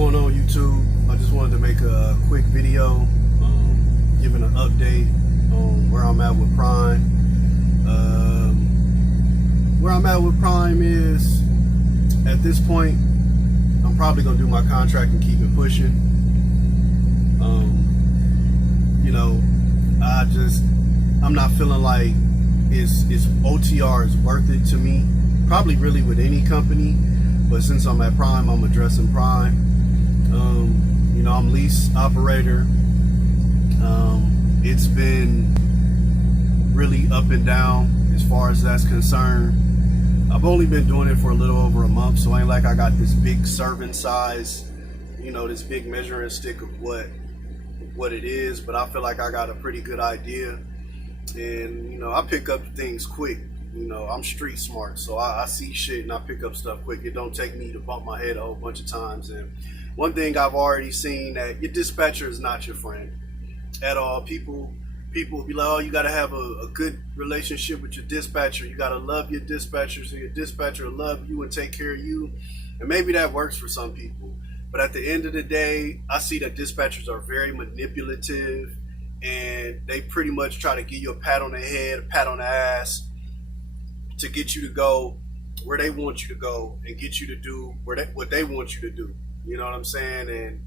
going on, YouTube? I just wanted to make a quick video giving an update on where I'm at with Prime. Where I'm at with Prime is, at this point, I'm probably going to do my contract and keep it pushing. I'm not feeling like it's OTR is worth it to me. Probably really with any company, but since I'm at Prime, I'm addressing Prime. I'm lease operator. It's been really up and down as far as that's concerned. I've only been doing it for a little over a month, so ain't like I got this big serving size, this big measuring stick of what it is, but I feel like I got a pretty good idea. And I pick up things quick. I'm street smart, so I see shit and I pick up stuff quick. It don't take me to bump my head a whole bunch of times. And one thing I've already seen, that your dispatcher is not your friend at all. People will be like, oh, you got to have a good relationship with your dispatcher. You got to love your dispatcher, so your dispatcher will love you and take care of you. And maybe that works for some people. But at the end of the day, I see that dispatchers are very manipulative, and they pretty much try to give you a pat on the head, a pat on the ass, to get you to go where they want you to go and get you to do what they want you to do. You know what I'm saying? And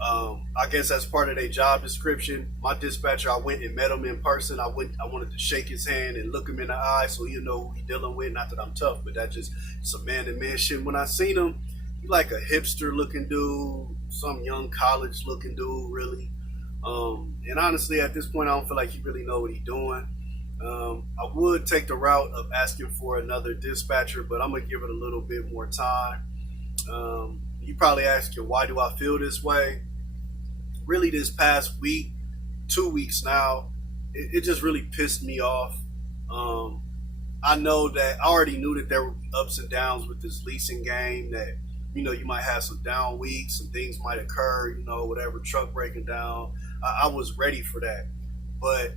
I guess that's part of their job description. My dispatcher, I went and met him in person. I wanted to shake his hand and look him in the eye so he'll know who he's dealing with. Not that I'm tough, but that's just some man-to-man shit. When I seen him, he like a hipster-looking dude, some young college-looking dude, really. And honestly, at this point, I don't feel like he really know what he's doing. I would take the route of asking for another dispatcher, but I'm going to give it a little bit more time. You probably asking, why do I feel this way? Really, this past week, 2 weeks now, it just really pissed me off. I know that I already knew that there would be ups and downs with this leasing game, that you might have some down weeks and things might occur, whatever, truck breaking down. I was ready for that. But,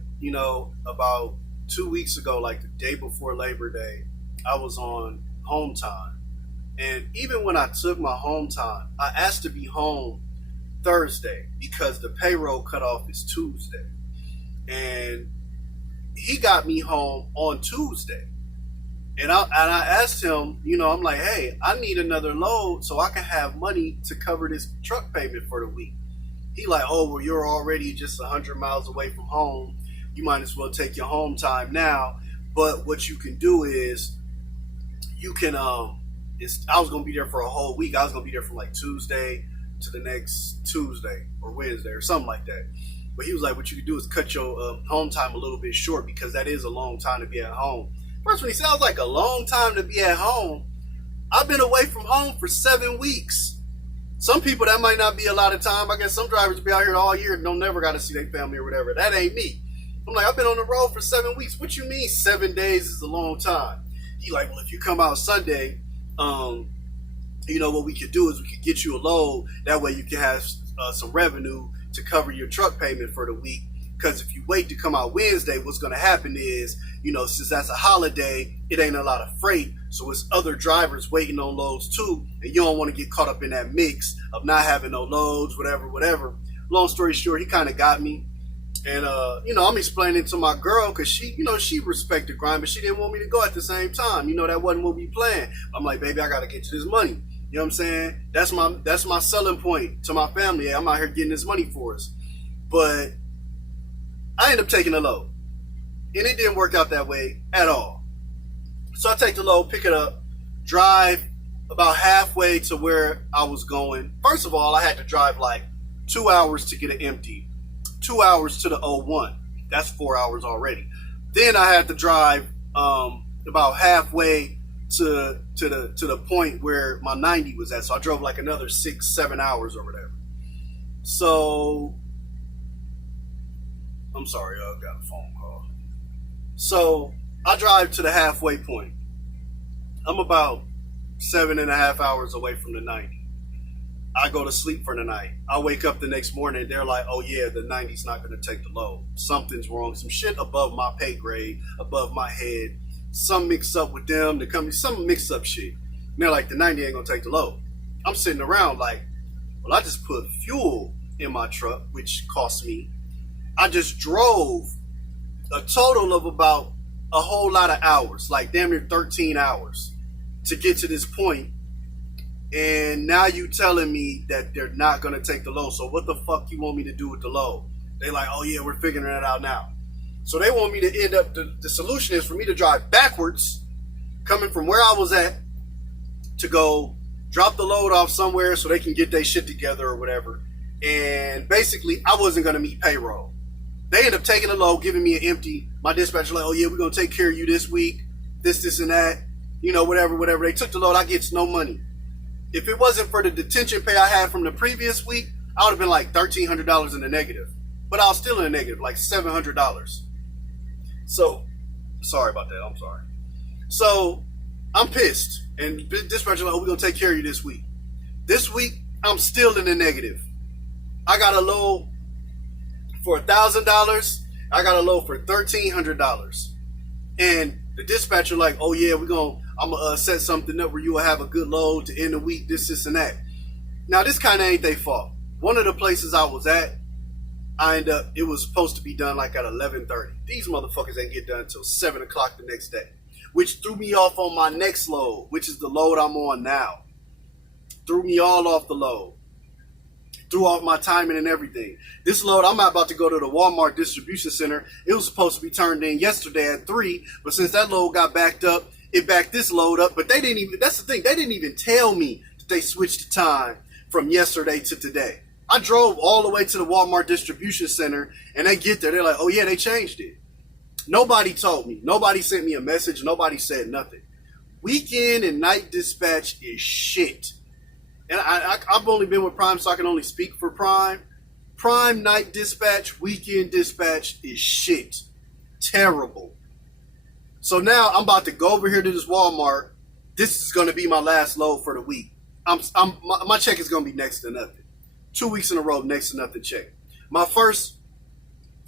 about 2 weeks ago, like the day before Labor Day, I was on home time. And even when I took my home time, I asked to be home Thursday because the payroll cutoff is Tuesday. And he got me home on Tuesday. And I asked him, I'm like, hey, I need another load so I can have money to cover this truck payment for the week. He like, oh, well, you're already just 100 miles away from home. You might as well take your home time now. But what you can do is you can, I was going to be there for a whole week. I was going to be there from like Tuesday to the next Tuesday or Wednesday or something like that. But he was like, what you can do is cut your home time a little bit short, because that is a long time to be at home. First, when he sounds like a long time to be at home, I've been away from home for 7 weeks. Some people, that might not be a lot of time. I guess some drivers be out here all year and don't never got to see their family or whatever. That ain't me. I'm like, I've been on the road for 7 weeks. What you mean 7 days is a long time? He like, well, if you come out Sunday, what we could do is we could get you a load. That way you can have some revenue to cover your truck payment for the week. Because if you wait to come out Wednesday, what's going to happen is, since that's a holiday, it ain't a lot of freight. So it's other drivers waiting on loads too. And you don't want to get caught up in that mix of not having no loads, whatever. Long story short, he kind of got me. And, I'm explaining to my girl, because she respected grind, but she didn't want me to go at the same time. That wasn't what we planned. I'm like, baby, I got to get you this money. You know what I'm saying? That's my selling point to my family. I'm out here getting this money for us. But I ended up taking the load. And it didn't work out that way at all. So I take the load, pick it up, drive about halfway to where I was going. First of all, I had to drive like 2 hours to get it empty. 2 hours to the O1. That's 4 hours already. Then I had to drive about halfway to the point where my 90 was at. So I drove like another 6-7 hours or whatever. So I'm sorry, I got a phone call. So I drive to the halfway point. I'm about 7.5 hours away from the 90. I go to sleep for the night. I wake up the next morning and they're like, oh yeah, the 90's not going to take the load. Something's wrong. Some shit above my pay grade, above my head. Some mix up with them, the company, some mix up shit. And they're like, the 90 ain't going to take the load. I'm sitting around like, Well, I just put fuel in my truck, which cost me. I just drove a total of about a whole lot of hours, like damn near 13 hours to get to this point. And now you telling me that they're not going to take the load. So what the fuck you want me to do with the load? They like, oh yeah, we're figuring it out now. So they want me to end up, the solution is for me to drive backwards, coming from where I was at, to go drop the load off somewhere so they can get their shit together or whatever. And basically, I wasn't going to meet payroll. They end up taking the load, giving me an empty. My dispatcher like, oh yeah, we're going to take care of you this week, this and that, whatever. They took the load, I get no money. If it wasn't for the detention pay I had from the previous week, I would have been like $1,300 in the negative. But I was still in the negative, like $700. So, sorry about that, I'm sorry. So, I'm pissed. And dispatcher like, oh, we're going to take care of you this week. This week, I'm still in the negative. I got a load for $1,000. I got a load for $1,300. And the dispatcher like, oh yeah, I'm gonna set something up where you will have a good load to end the week, this and that. Now this kind of ain't their fault. One of the places I was at, it was supposed to be done like at 11:30. These motherfuckers ain't get done until 7 o'clock the next day, which threw me off on my next load, which is the load I'm on now. Threw me all off the load. Threw off my timing and everything. This load, I'm about to go to the Walmart distribution center. It was supposed to be turned in yesterday at 3, but since that load got backed up, it backed this load up. But that's the thing, they didn't even tell me that they switched the time from yesterday to today. I drove all the way to the Walmart distribution center, and they get there, they're like, oh yeah, they changed it. Nobody told me. Nobody sent me a message. Nobody said nothing. Weekend and night dispatch is shit. And I've only been with Prime, so I can only speak for Prime. Prime night dispatch, weekend dispatch is shit. Terrible. So now I'm about to go over here to this Walmart. This is going to be my last load for the week. My check is going to be next to nothing. 2 weeks in a row, next to nothing check. My first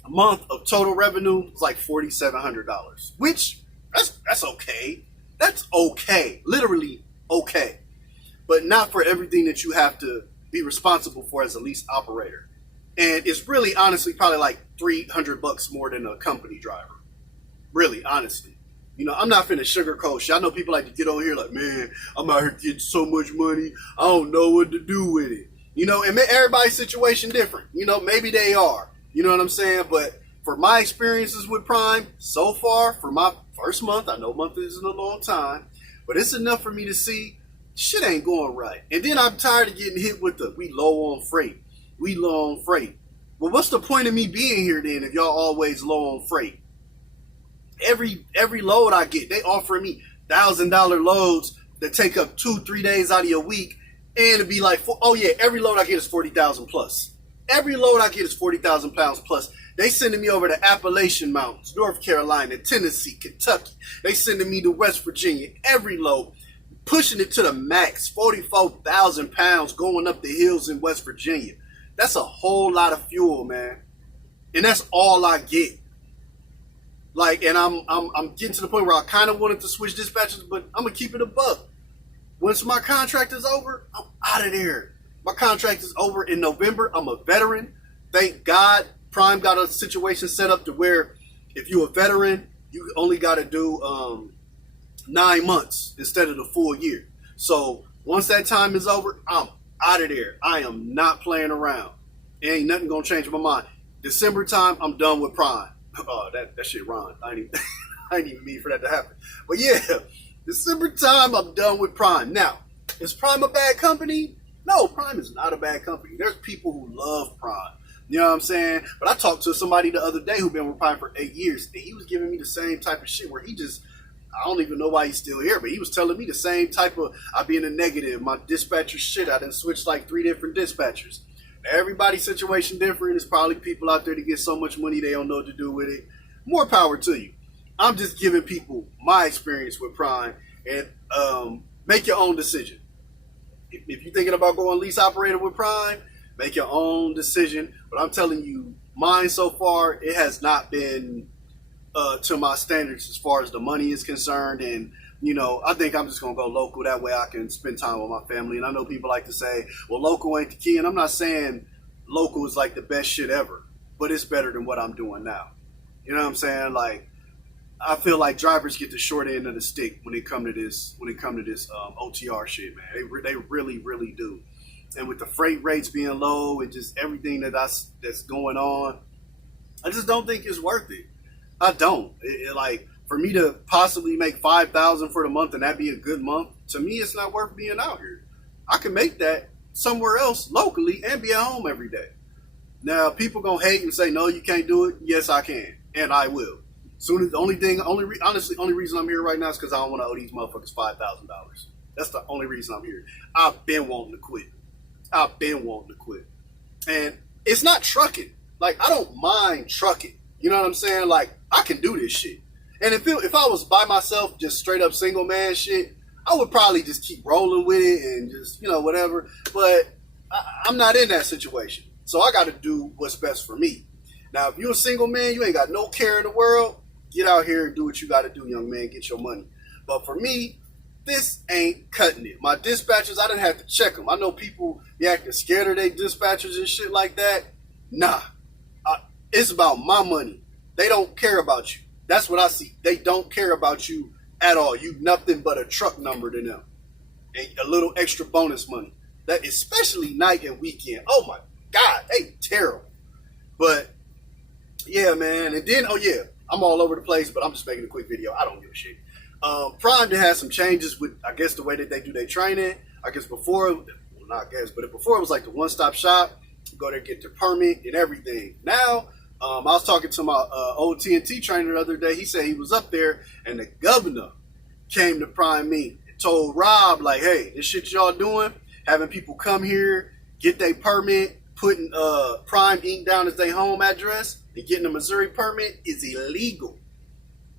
month of total revenue was like $4,700, which that's okay. That's okay. Literally okay. But not for everything that you have to be responsible for as a lease operator. And it's really honestly probably like $300 more than a company driver. Really, honestly. I'm not finna sugarcoat shit. I know people like to get on here like, man, I'm out here getting so much money, I don't know what to do with it. And everybody's situation different. Maybe they are. You know what I'm saying? But for my experiences with Prime, so far, for my first month, I know a month isn't a long time, but it's enough for me to see shit ain't going right. And then I'm tired of getting hit with we low on freight. We low on freight. Well, what's the point of me being here then if y'all always low on freight? Every load I get, they offer me $1,000 loads that take up 2-3 days out of your week, and it'd be like, oh yeah, every load I get is 40,000 plus. Every load I get is 40,000 pounds plus. They sending me over to Appalachian Mountains, North Carolina, Tennessee, Kentucky. They sending me to West Virginia. Every load, pushing it to the max, 44,000 pounds going up the hills in West Virginia. That's a whole lot of fuel, man. And that's all I get. Like, and I'm getting to the point where I kind of wanted to switch dispatchers, but I'm gonna keep it a buck. Once my contract is over, I'm out of there. My contract is over in November. I'm a veteran. Thank God Prime got a situation set up to where if you're a veteran, you only got to do 9 months instead of the full year. So once that time is over, I'm out of there. I am not playing around. Ain't nothing gonna change my mind. December time, I'm done with Prime. Oh, that shit rhymed. I didn't even mean for that to happen. But yeah, December time, I'm done with Prime. Now, is Prime a bad company? No, Prime is not a bad company. There's people who love Prime. You know what I'm saying? But I talked to somebody the other day who'd been with Prime for 8 years, and he was giving me the same type of shit where I don't even know why he's still here, but he was telling me the same type of, I be in a negative, my dispatcher shit, I done switched like 3 different dispatchers. Everybody's situation different. There's probably people out there that get so much money they don't know what to do with it. More power to you. I'm just giving people my experience with Prime, and make your own decision. If you're thinking about going lease operator with Prime, make your own decision. But I'm telling you, mine so far, it has not been to my standards as far as the money is concerned, and I think I'm just gonna go local. That way I can spend time with my family. And I know people like to say, well, local ain't the key. And I'm not saying local is like the best shit ever, but it's better than what I'm doing now. You know what I'm saying? Like, I feel like drivers get the short end of the stick when it come to this OTR shit, man. They really, really do. And with the freight rates being low and just everything that's going on, I just don't think it's worth it. I don't. Like, for me to possibly make $5,000 for the month and that be a good month, to me, it's not worth being out here. I can make that somewhere else locally and be at home every day. Now, people gonna hate and say, no, you can't do it. Yes, I can, and I will. Soon as only reason I'm here right now is because I don't want to owe these motherfuckers $5,000. That's the only reason I'm here. I've been wanting to quit. And it's not trucking. Like, I don't mind trucking. You know what I'm saying? Like, I can do this shit. And if I was by myself, just straight up single man shit, I would probably just keep rolling with it and just, whatever. But I'm not in that situation. So I got to do what's best for me. Now, if you're a single man, you ain't got no care in the world, get out here and do what you got to do, young man. Get your money. But for me, this ain't cutting it. My dispatchers, I didn't have to check them. I know people be acting scared of their dispatchers and shit like that. Nah. It's about my money. They don't care about you. That's what I see. They don't care about you at all. You nothing but a truck number to them. And a little extra bonus money. That, especially night and weekend. Oh my God, they terrible. But yeah, man. And then, I'm all over the place, but I'm just making a quick video. I don't give a shit. Prime did have some changes with, I guess, the way that they do their training. I guess before, before it was like the one-stop shop. Go there, get their permit and everything. Now, I was talking to my old TNT trainer the other day. He said he was up there and the governor came to Prime me and told Rob, like, hey, this shit y'all doing, having people come here, get their permit, putting Prime Inc. down as their home address and getting a Missouri permit is illegal.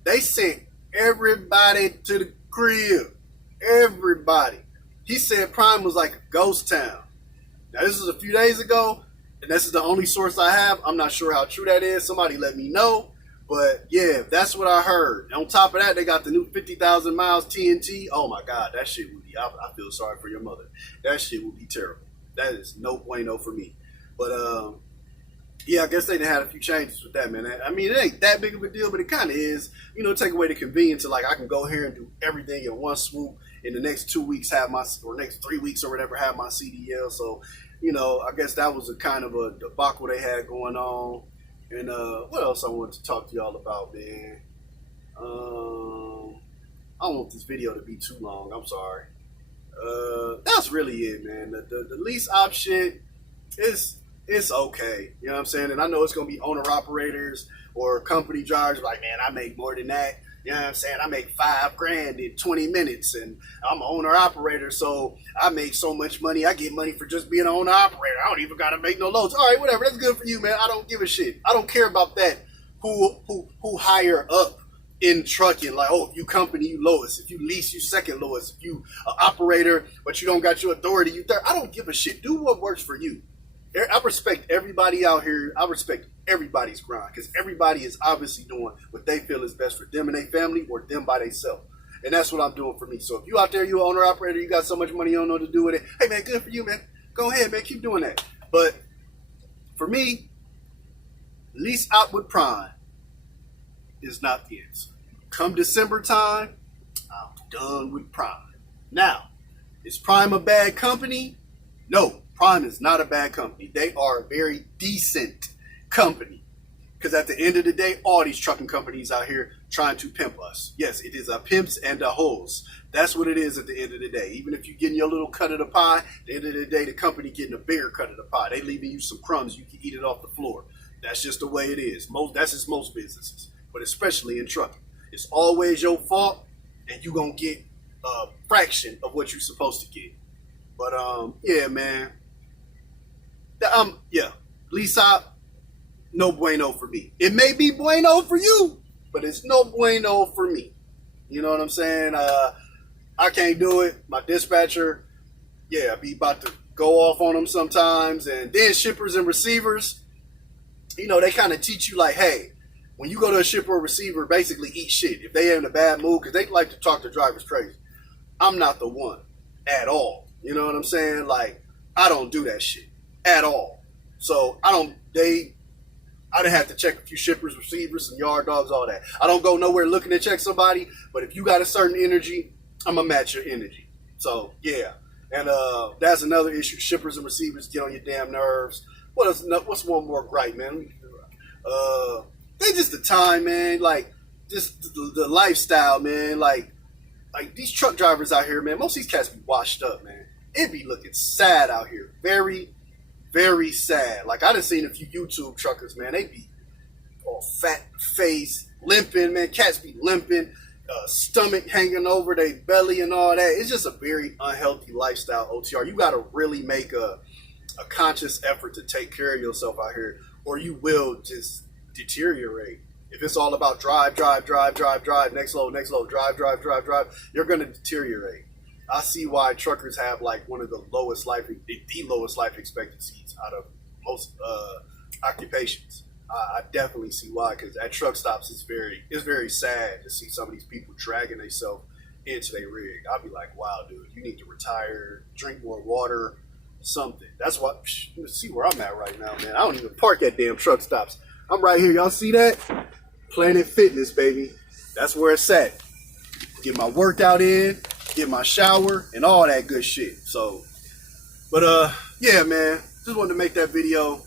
They sent everybody to the crib. Everybody. He said Prime was like a ghost town. Now, this is a few days ago, and this is the only source I have. I'm not sure how true that is. Somebody let me know. But, yeah, that's what I heard. And on top of that, they got the new 50,000 miles TNT. Oh, my God. That shit would be, I feel sorry for your mother. That shit would be terrible. That is no bueno for me. But, yeah, I guess they done had a few changes with that, man. I mean, it ain't that big of a deal, but it kind of is. Take away the convenience of, like, I can go here and do everything in one swoop. In the next 2 weeks, or next 3 weeks or whatever, have my CDL. So, I guess that was a kind of a debacle they had going on. And what else I wanted to talk to y'all about, man? I don't want this video to be too long. I'm sorry. That's really it, man. The lease op shit is okay. You know what I'm saying? And I know it's going to be owner-operators or company drivers like, man, I make more than that. You know what I'm saying? I make $5,000 in 20 minutes and I'm an owner operator. So I make so much money. I get money for just being an owner operator. I don't even got to make no loads. All right, whatever. That's good for you, man. I don't give a shit. I don't care about that. Who higher up in trucking? Like, oh, if you company, you lowest. If you lease, you second lowest. If you an operator, but you don't got your authority, you third. I don't give a shit. Do what works for you. I respect everybody out here. I respect everybody's grind because everybody is obviously doing what they feel is best for them and their family or them by themselves. And that's what I'm doing for me. So if you out there, you an owner operator, you got so much money you don't know what to do with it. Hey, man, good for you, man. Go ahead, man. Keep doing that. But for me, lease out with Prime is not the answer. Come December time, I'm done with Prime. Now, is Prime a bad company? No. Prime is not a bad company. They are a very decent company. Because at the end of the day, all these trucking companies out here trying to pimp us. Yes, it is a pimps and a hoes. That's what it is at the end of the day. Even if you're getting your little cut of the pie, at the end of the day, the company getting a bigger cut of the pie. They leaving you some crumbs. You can eat it off the floor. That's just the way it is. That's just most businesses. But especially in trucking. It's always your fault, and you're going to get a fraction of what you're supposed to get. But, yeah, man. Lease out, no bueno for me. It may be bueno for you, but it's no bueno for me. You know what I'm saying? I can't do it. My dispatcher, I be about to go off on them sometimes. And then shippers and receivers, they kind of teach you like, hey, when you go to a shipper or receiver, basically eat shit. If they in a bad mood, because they like to talk to drivers crazy. I'm not the one at all. You know what I'm saying? Like, I don't do that shit at all. So I didn't have to check a few shippers, receivers, some yard dogs, all that. I don't go nowhere looking to check somebody, but if you got a certain energy, I'm going to match your energy. So, yeah. And that's another issue. Shippers and receivers get on your damn nerves. What's one more gripe, man? They just the time, man. Like, just the lifestyle, man. Like these truck drivers out here, man, most of these cats be washed up, man. It be looking sad out here. Very, very sad. Like, I done seen a few YouTube truckers, man. They be all fat face, limping, man. Cats be limping, stomach hanging over their belly and all that. It's just a very unhealthy lifestyle, OTR. You got to really make a conscious effort to take care of yourself out here, or you will just deteriorate. If it's all about drive, next load, drive, you're going to deteriorate. I see why truckers have like one of the lowest life expectancies out of most occupations. I definitely see why, because at truck stops it's very sad to see some of these people dragging themselves into their rig. I'll be like, wow, dude, you need to retire, drink more water, something. That's why. See where I'm at right now, man. I don't even park at damn truck stops. I'm right here. Y'all see that? Planet Fitness, baby. That's where it's at. Get my workout in, get my shower, and all that good shit. So, but yeah, man. Just wanted to make that video.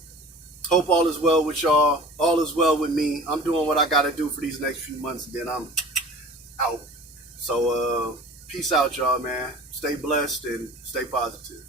Hope all is well with y'all. All is well with me. I'm doing what I got to do for these next few months, and then I'm out. So, peace out, y'all, man. Stay blessed and stay positive.